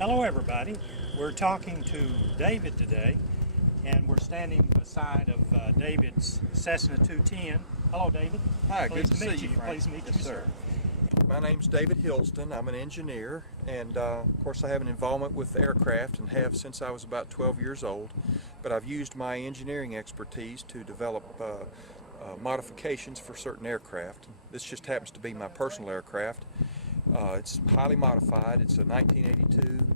Hello everybody, we're talking to David today and we're standing beside of David's Cessna 210. Hello David. Hi, Pleased good to see you, Frank. Pleased to meet Yes, you, sir. My name's David Hilston. I'm an engineer, and of course I have an involvement with aircraft and have since I was about 12 years old, but I've used my engineering expertise to develop modifications for certain aircraft. This just happens to be my personal aircraft. It's highly modified. It's a 1982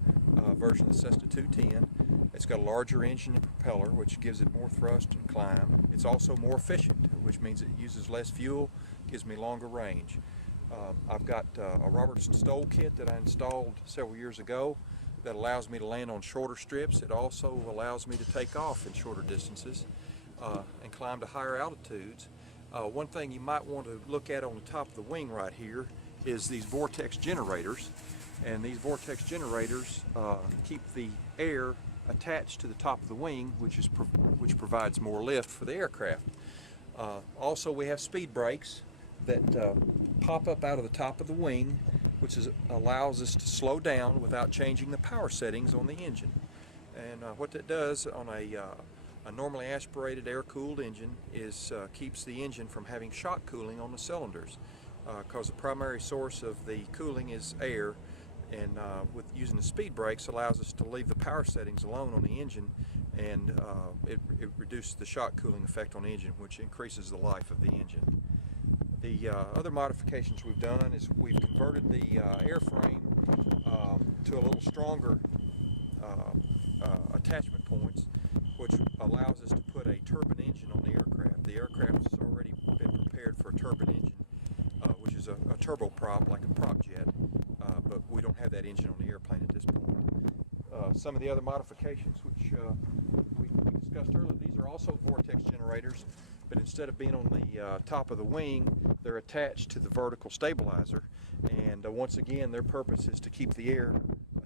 version of the Cessna 210. It's got a larger engine and propeller, which gives it more thrust and climb. It's also more efficient, which means it uses less fuel, gives me longer range. I've got a Robertson Stoll kit that I installed several years ago that allows me to land on shorter strips. It also allows me to take off in shorter distances and climb to higher altitudes. One thing you might want to look at on the top of the wing right here is these vortex generators, and these vortex generators keep the air attached to the top of the wing, which provides more lift for the aircraft. Also, we have speed brakes that pop up out of the top of the wing, which allows us to slow down without changing the power settings on the engine. And what that does on a normally aspirated air-cooled engine is keeps the engine from having shock cooling on the cylinders, because the primary source of the cooling is air, and with using the speed brakes allows us to leave the power settings alone on the engine, and it reduces the shock cooling effect on the engine, which increases the life of the engine. The other modifications we've done is we've converted the airframe to a little stronger attachment points, which allows us to put a turbine engine on the aircraft. The aircraft has already been prepared for a turbine engine, which is a turboprop, like a prop jet, but we don't have that engine on the airplane at this point. Some of the other modifications which we discussed earlier, these are also vortex generators, but instead of being on the top of the wing, they're attached to the vertical stabilizer, and once again their purpose is to keep the air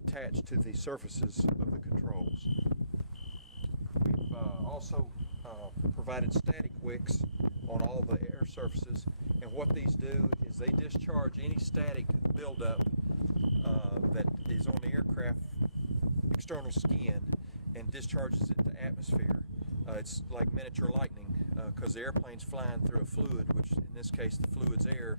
attached to the surfaces of the controls. We've also provided static wicks on all the air surfaces, and what these do is they discharge any static buildup that is on the aircraft external skin and discharges it to atmosphere. It's like miniature lightning, because the airplane's flying through a fluid, which in this case the fluid's air,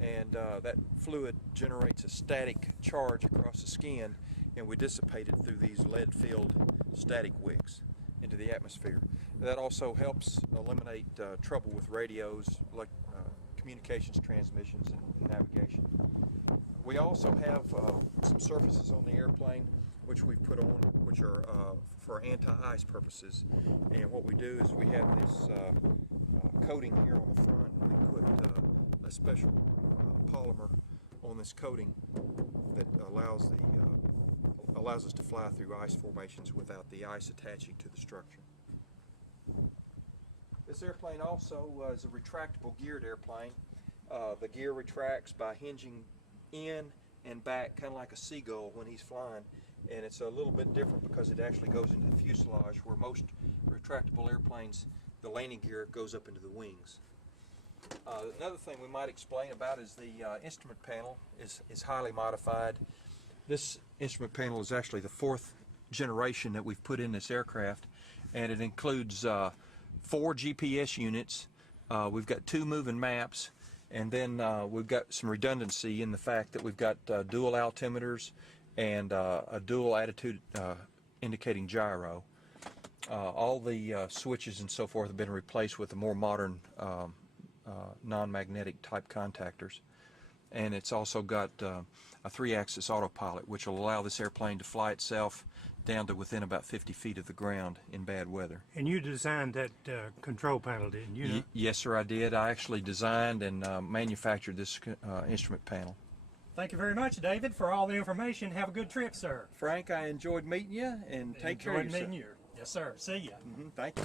and that fluid generates a static charge across the skin, and we dissipate it through these lead-filled static wicks into the atmosphere. That also helps eliminate trouble with radios, like communications transmissions and navigation. We also have some surfaces on the airplane which we've put on, which are for anti-ice purposes. And what we do is we have this coating here on the front, and we put a special polymer on this coating that allows us to fly through ice formations without the ice attaching to the structure. This airplane also is a retractable geared airplane. The gear retracts by hinging in and back, kind of like a seagull when he's flying, and it's a little bit different because it actually goes into the fuselage, where most retractable airplanes, the landing gear goes up into the wings. Another thing we might explain about is the instrument panel is highly modified. This instrument panel is actually the fourth generation that we've put in this aircraft, and it includes 4 GPS units. We've got 2 moving maps, and then we've got some redundancy in the fact that we've got dual altimeters and a dual attitude indicating gyro. All the switches and so forth have been replaced with the more modern non-magnetic type contactors. And it's also got a 3-axis autopilot, which will allow this airplane to fly itself down to within about 50 feet of the ground in bad weather. And you designed that control panel, didn't you? Yes, sir, I did. I actually designed and manufactured this instrument panel. Thank you very much, David, for all the information. Have a good trip, sir. Frank, I enjoyed meeting you, and take care of yourself. Enjoyed meeting you. Yes, sir. See ya. Thank you.